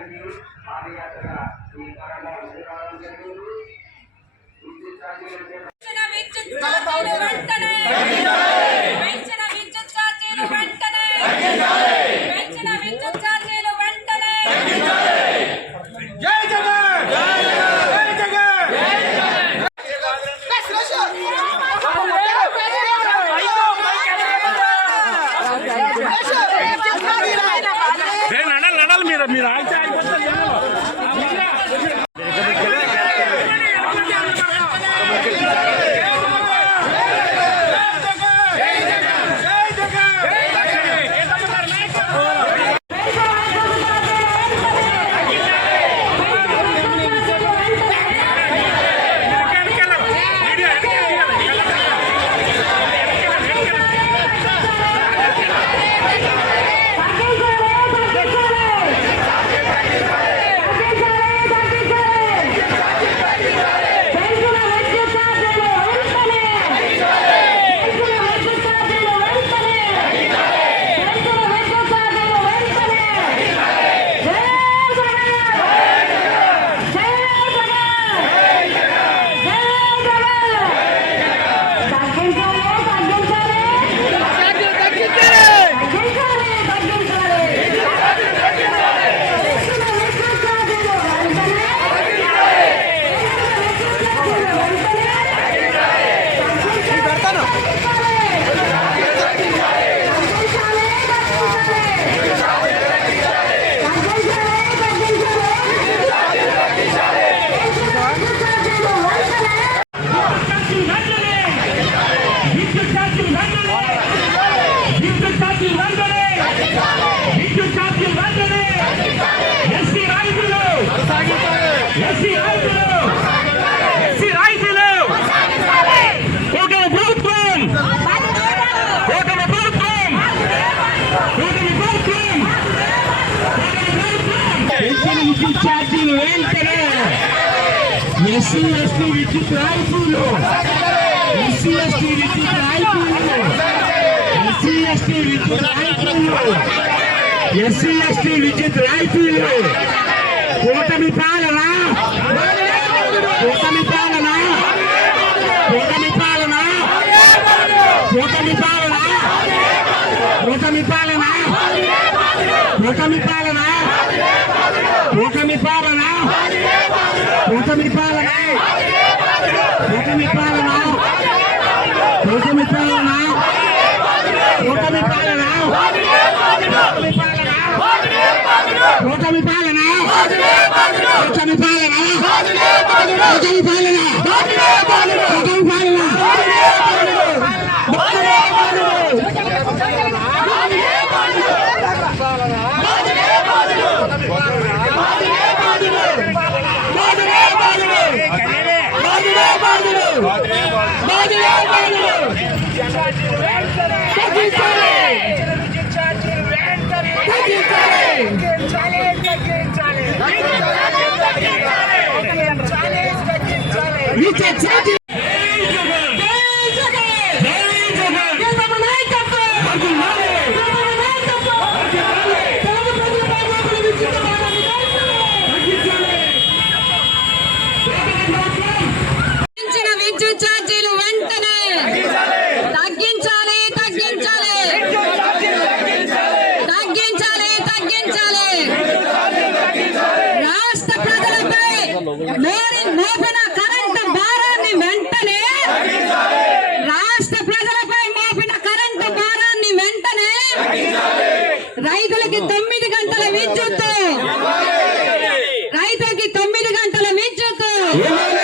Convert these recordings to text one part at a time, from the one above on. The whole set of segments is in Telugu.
జరిగింది పాదయాత్ర ఈ కారణంగా వెంటనే! ఛార్జీలు వెంటనే విద్యుత్ ఛార్జీలు వెంటనే ఎస్సీ రైతులు ఎస్సీ ఎస్సీ కూటమి ప్రభుత్వం! కూటమి ప్రభుత్వం! కూటమి ప్రభుత్వం! విద్యుత్ ఛార్జీలు వెంటనే! ఎస్సీ ఎస్టీ విద్యుత్ రైతులు ఎస్సీ ఎస్టీ విద్యుత్ ఎస్సీ ఎస్టీ విద్యుత్ రైతులు ఎస్సీ ఎస్టీ విద్యుత్ రైతులు కూటమి పాలన. కూటమి పాలన. కూటమి పాలన. కూటమి పాలన. కూటమి పాలన. కూటమి పాలన. కూటమి పాలన. కూటమి పాలన కూటమి పాలన కూటమి పాలన కూటమి పాలన కూటమి పాలన కూటమి పాలన కూటమి పాలన కూటమి పాలన Niteteje రైతులకి తొమ్మిది గంటల విద్యుత్తు. రైతులకి తొమ్మిది గంటల విద్యుత్తు.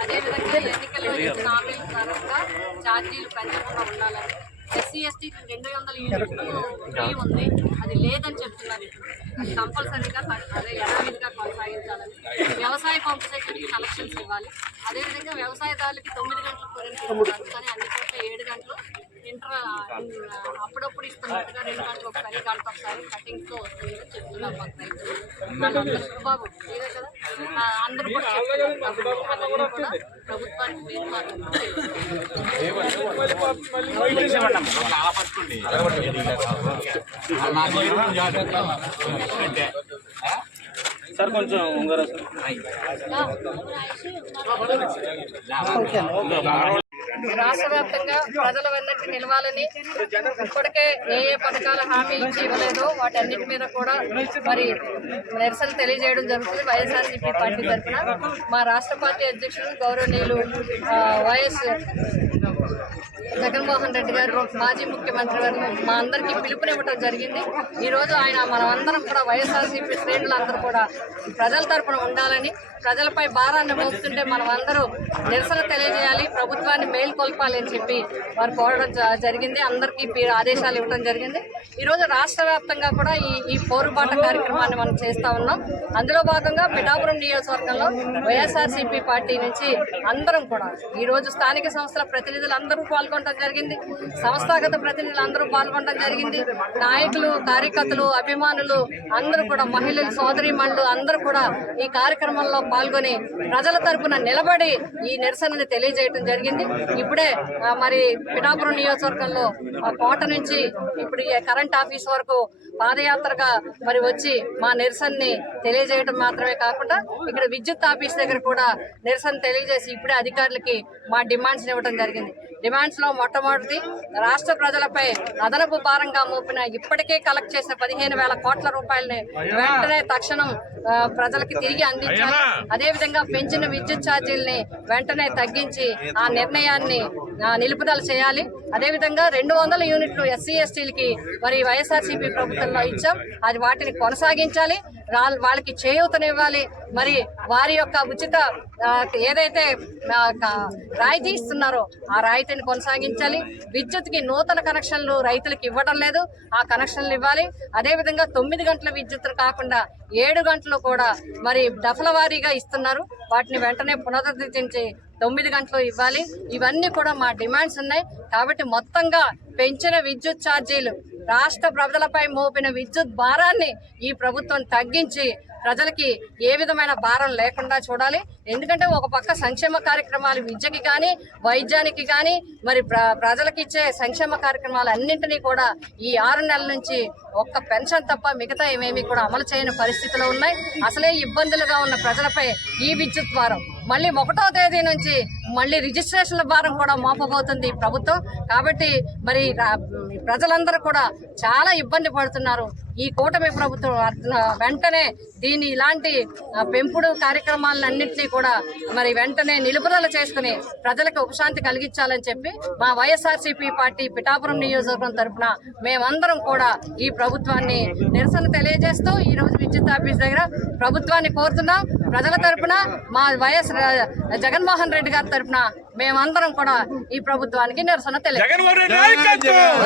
అదేవిధంగా ఎన్నికల్లో ఇచ్చిన హామీల ప్రకారంగా ఛార్జీలు పెంచకుండా ఉండాలని ఎస్సీ ఎస్టీ రెండు వందల యూనిట్లు ఫ్రీ ఉంది అది లేదని చెప్తున్నారు ఇప్పుడు అది కంపల్సరీగా అదే యథావిధిగా కొనసాగించాలని వ్యవసాయ పంప్ సెట్లకి కలెక్షన్స్ ఇవ్వాలి అదేవిధంగా వ్యవసాయదారులకి తొమ్మిది గంటలకు రెండు కానీ అన్ని చోట్ల ఏడు గంటలు అప్పుడప్పుడు ఇస్తున్నట్టుగా రెండు గంటలు ఒకసారి గంట ఒకసారి కటింగ్స్తో వస్తుందని చెప్తున్నారు మాకు రైతులు వాళ్ళందరూ బాబు ఇదే కదా? ఆ, అందరూ కూడా ప్రభుత్వానికి మాత్రం సార్ కొంచెం ఉంగరా సార్. రాష్ట్ర వ్యాప్తంగా ప్రజల వెన్నట్టు నిలవాలని ఇప్పటికే ఏ ఏ పథకాల హామీ ఇచ్చి ఇవ్వలేదో వాటన్నిటి మీద కూడా మరి నిరసన తెలియజేయడం జరుగుతుంది. వైఎస్ఆర్సీపీ పార్టీ తరఫున మా రాష్ట్ర పార్టీ అధ్యక్షులు గౌరవనీయులు వైఎస్ జగన్మోహన్ రెడ్డి గారు మాజీ ముఖ్యమంత్రి గారు మా అందరికీ పిలుపునివ్వడం జరిగింది. ఈరోజు ఆయన మనమందరం కూడా వైఎస్ఆర్సీపీ శ్రేణులందరూ కూడా ప్రజల తరపున ఉండాలని ప్రజలపై భారాన్ని మోపుతుంటే మనం అందరూ నిరసన తెలియజేయాలి ప్రభుత్వాన్ని మేల్కొల్పాలి అని చెప్పి వారు కోరడం జ- జరిగింది. అందరికీ ఆదేశాలు ఇవ్వడం జరిగింది. ఈరోజు రాష్ట్ర వ్యాప్తంగా కూడా ఈ ఈ పోరుబాట కార్యక్రమాన్ని మనం చేస్తూ ఉన్నాం. అందులో భాగంగా పిఠాపురం నియోజకవర్గంలో వైఎస్ఆర్సీపీ పార్టీ నుంచి అందరం కూడా ఈరోజు స్థానిక సంస్థల ప్రతినిధులు అందరూ పాల్గొనడం జరిగింది. సంస్థాగత ప్రతినిధులు అందరూ పాల్గొనడం జరిగింది. నాయకులు కార్యకర్తలు అభిమానులు అందరూ కూడా మహిళలు సోదరిమణులు అందరూ కూడా ఈ కార్యక్రమంలో పాల్గొని ప్రజల తరపున నిలబడి ఈ నిరసనని తెలియజేయడం జరిగింది. ఇప్పుడే మరి పిఠాపురం నియోజకవర్గంలో ఆ కోట నుంచి ఇప్పుడు కరెంట్ ఆఫీస్ వరకు పాదయాత్రగా మరి వచ్చి మా నిరసనని తెలియజేయడం మాత్రమే కాకుండా ఇక్కడ విద్యుత్ ఆఫీస్ దగ్గర కూడా నిరసన తెలియజేసి ఇప్పుడే అధికారులకి మా డిమాండ్స్ ఇవ్వడం జరిగింది. డిమాండ్స్లో మొట్టమొదటిది రాష్ట్ర ప్రజలపై అదనపు భారంగా మోపిన ఇప్పటికే కలెక్ట్ చేసిన పదిహేను వేల కోట్ల రూపాయలని వెంటనే తక్షణం ప్రజలకి తిరిగి అందించాలి. అదేవిధంగా పెంచిన విద్యుత్ ఛార్జీల్ని వెంటనే తగ్గించి ఆ నిర్ణయాన్ని నిలుపుదల చేయాలి. అదేవిధంగా రెండు వందల యూనిట్లు ఎస్సీ ఎస్టీలకి మరి వైఎస్ఆర్సీపీ ప్రభుత్వంలో ఇచ్చాం. అది వాటిని కొనసాగించాలి. వాళ్ళకి చేయూతనివ్వాలి. మరి వారి యొక్క ఉచిత ఏదైతే రాయితీ ఇస్తున్నారో ఆ రాయితీని కొనసాగించాలి. విద్యుత్కి నూతన కనెక్షన్లు రైతులకు ఇవ్వడం లేదు. ఆ కనెక్షన్లు ఇవ్వాలి. అదేవిధంగా తొమ్మిది గంటల విద్యుత్ కాకుండా ఏడు గంటలు కూడా మరి దఫల వారీగా ఇస్తున్నారు. వాటిని వెంటనే పునరుద్ధరించి తొమ్మిది గంటలు ఇవ్వాలి. ఇవన్నీ కూడా మా డిమాండ్స్ ఉన్నాయి. కాబట్టి మొత్తంగా పెంచిన విద్యుత్ ఛార్జీలు రాష్ట్ర ప్రజలపై మోపిన విద్యుత్ భారాన్ని ఈ ప్రభుత్వం తగ్గించి ప్రజలకి ఏ విధమైన భారం లేకుండా చూడాలి. ఎందుకంటే ఒక పక్క సంక్షేమ కార్యక్రమాలు విద్యకి కానీ వైద్యానికి కానీ మరి ప్ర ప్రజలకు ఇచ్చే సంక్షేమ కార్యక్రమాలు అన్నింటినీ కూడా ఈ ఆరు నెలల నుంచి ఒక్క పెన్షన్ తప్ప మిగతా ఏమేమి కూడా అమలు చేయని పరిస్థితిలో ఉన్నాయి. అసలే ఇబ్బందులుగా ఉన్న ప్రజలపై ఈ విద్యుత్ వారం మళ్ళీ ఒకటో తేదీ నుంచి మళ్ళీ రిజిస్ట్రేషన్ల భారం కూడా మోపబోతుంది ప్రభుత్వం. కాబట్టి మరి ప్రజలందరూ కూడా చాలా ఇబ్బంది పడుతున్నారు. ఈ కూటమి ప్రభుత్వం వెంటనే దీని ఇలాంటి పెంపుడు కార్యక్రమాలన్నింటినీ కూడా మరి వెంటనే నిలుపుదల చేసుకుని ప్రజలకు ఉపశాంతి కలిగించాలని చెప్పి మా వైఎస్ఆర్సీపీ పార్టీ పిఠాపురం నియోజకవర్గం తరఫున మేమందరం కూడా ఈ ప్రభుత్వాన్ని నిరసన తెలియజేస్తూ ఈ రోజు విద్యుత్ ఆఫీస్ దగ్గర ప్రభుత్వాన్ని కోరుతున్నాం. ప్రజల తరపున మా వైఎస్ జగన్మోహన్ రెడ్డి గారి తరపున మేమందరం కూడా ఈ ప్రభుత్వానికి నిరసన తెలియజేస్తాం